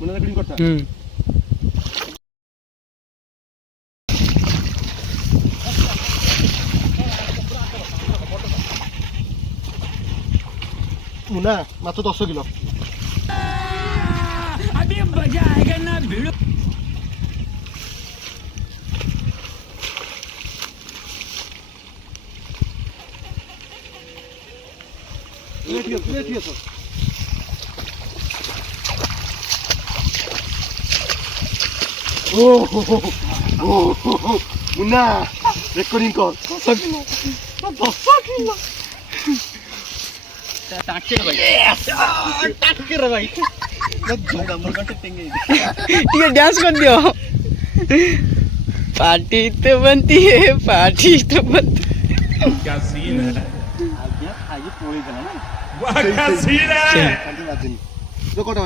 मुन्ना रेकॉर्डिंग करता मुन्ना मात्र 10 किलो अभी मजा आएगा ना भिड़ो लेट मुन्ना रेकॉर्डिंग कर 10 किलो टाके भाई टाके रे भाई ठीक है डांस कर दियो पार्टी तो बनती है पार्टी तो बनती क्या सीन है आगे पूरी चला ना वाह क्या सीन है तो